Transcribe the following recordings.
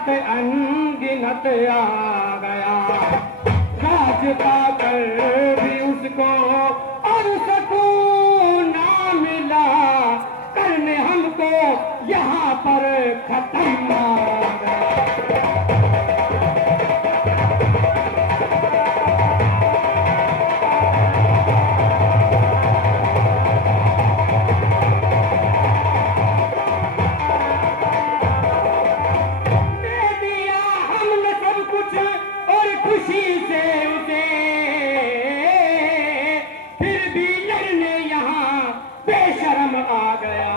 रात अनगिनत आ गया, राज पाकर भी उसको और सुकून ना मिला, करने हमको यहाँ पर खत्म आ गया। खुशी से उसे फिर भी लड़ने यहाँ बेशर्म आ गया,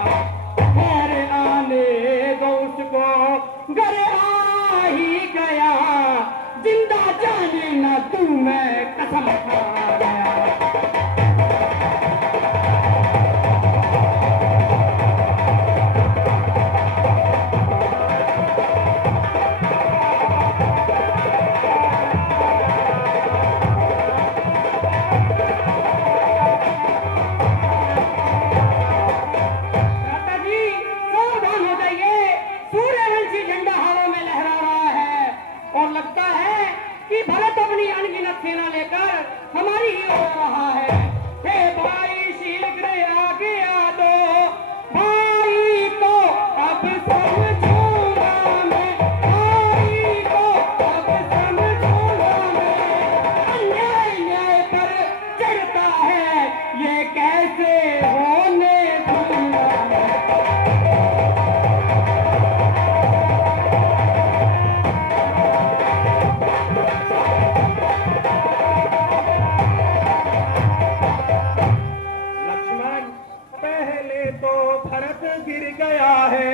घर आने दो उसको, घर आ ही गया, जिंदा जाने न तू मैं कसम खा गया। अनगिनत सेना लेकर हमारी ही ओर रहा है। हे भाई शीघ्र आगे आ दो, भाई को अब समझूंगा मैं, भाई को अब समझूंगा मैं। अन्याय न्याय पर चढ़ता है, ये कैसे होने दूंगा मैं। गिर गया है,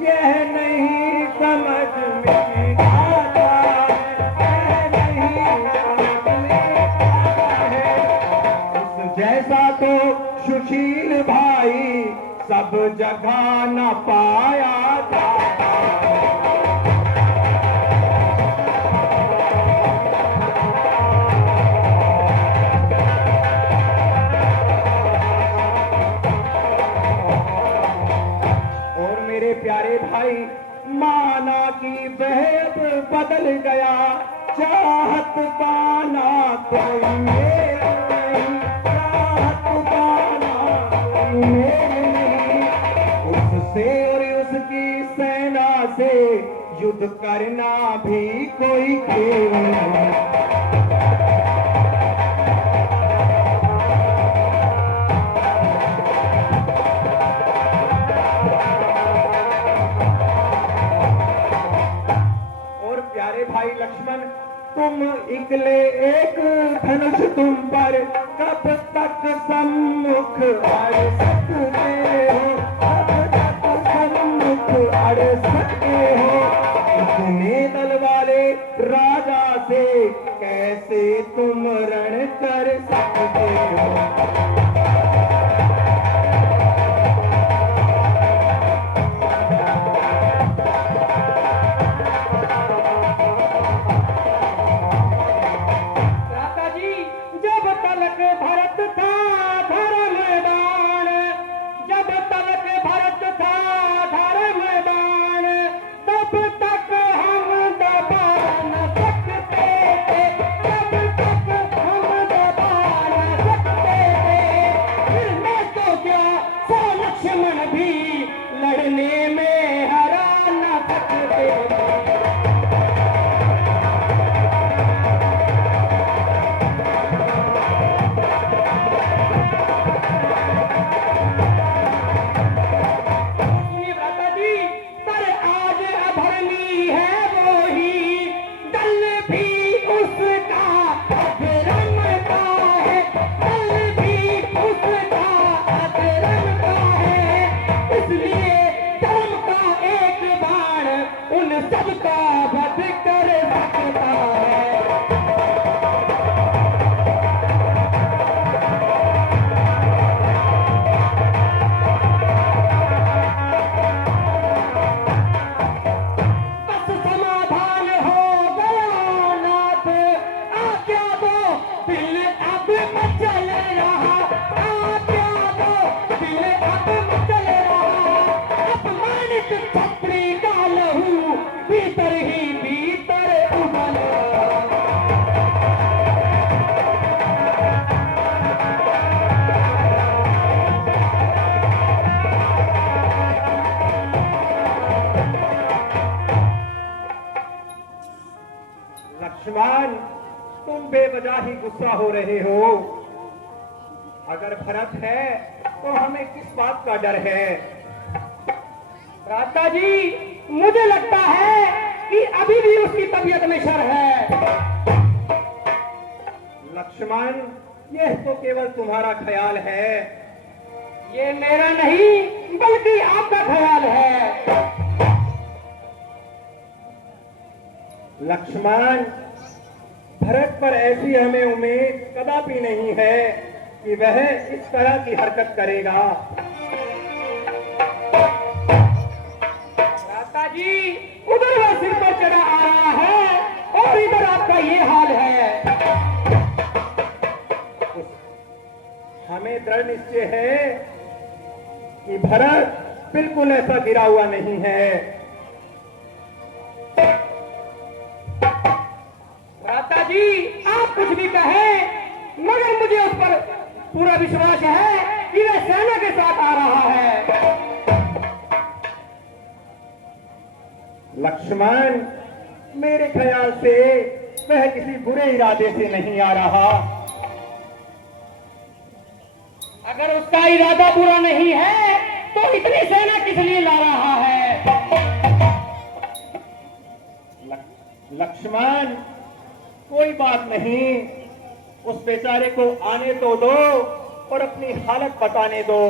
यह नहीं समझ में आता है, नहीं समझ में आता है। उस जैसा तो सुशील भाई सब जगह न पाया जाता। प्यारे भाई माना कि वह बदल गया, चाहत पाना कोई मेल नहीं, चाहत पाना कोई मेल नहीं। उससे और उसकी सेना से युद्ध करना भी कोई खेल नहीं। भाई लक्ष्मण तुम इकले एक धनुष तुम पर कब तक सम्मुख अड़ सकते हो, कब तक सम्मुख अड़ सकते हो। इतने दल वाले राजा से कैसे तुम रण कर सकते हो। भीतर ही भीतर उबल। लक्ष्मण, तुम बेवजह ही गुस्सा हो रहे हो। अगर भरत है तो हमें किस बात का डर है? भ्राता जी, मुझे लगता है कि अभी भी उसकी तबीयत में शर है। लक्ष्मण, यह तो केवल तुम्हारा ख्याल है। ये मेरा नहीं बल्कि आपका ख्याल है। लक्ष्मण, भरत पर ऐसी हमें उम्मीद कदापि नहीं है कि वह इस तरह की हरकत करेगा। भ्राता जी, उधर वह सिर पर चढ़ा आ रहा है और इधर आपका ये हाल है। हमें दृढ़ निश्चय है कि भरत बिल्कुल ऐसा गिरा हुआ नहीं है। भ्राता जी, आप कुछ भी कहें, मगर मुझे उस पर पूरा विश्वास है कि वह सेना के साथ आ रहा है। लक्ष्मण, मेरे ख्याल से वह किसी बुरे इरादे से नहीं आ रहा। अगर उसका इरादा बुरा नहीं है तो इतनी सेना किस लिए ला रहा है? लक्ष्मण, कोई बात नहीं, उस बेचारे को आने तो दो और अपनी हालत बताने दो।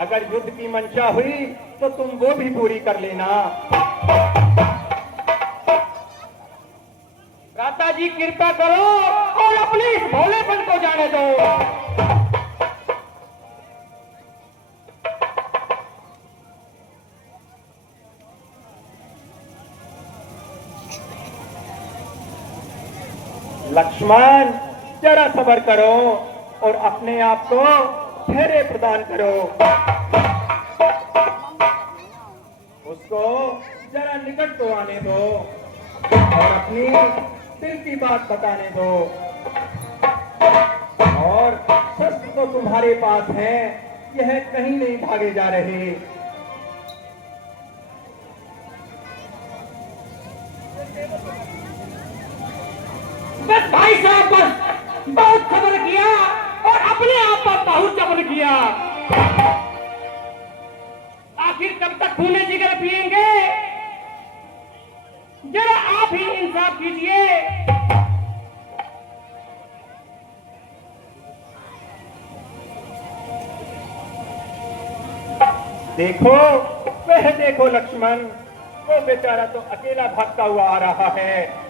अगर युद्ध की मंशा हुई तो तुम वो भी पूरी कर लेना। भ्राता जी, कृपा करो और अपने इस भोलेपन को जाने दो। लक्ष्मण, जरा सब्र करो और अपने आप को धैर्य प्रदान करो। उसको जरा निकट तो आने दो और अपनी दिल की बात बताने दो। और शस्त्र तो तुम्हारे पास है, यह कहीं नहीं भागे जा रहे। बस भाई साहब, बस बहुत खबर किया और अपने आप पर बहुत जबर किया। आखिर कब तक खूने जिगर पिएंगे? जरा आप ही इंसाफ कीजिए। देखो, वह देखो लक्ष्मण, वो बेचारा तो अकेला भागता हुआ आ रहा है।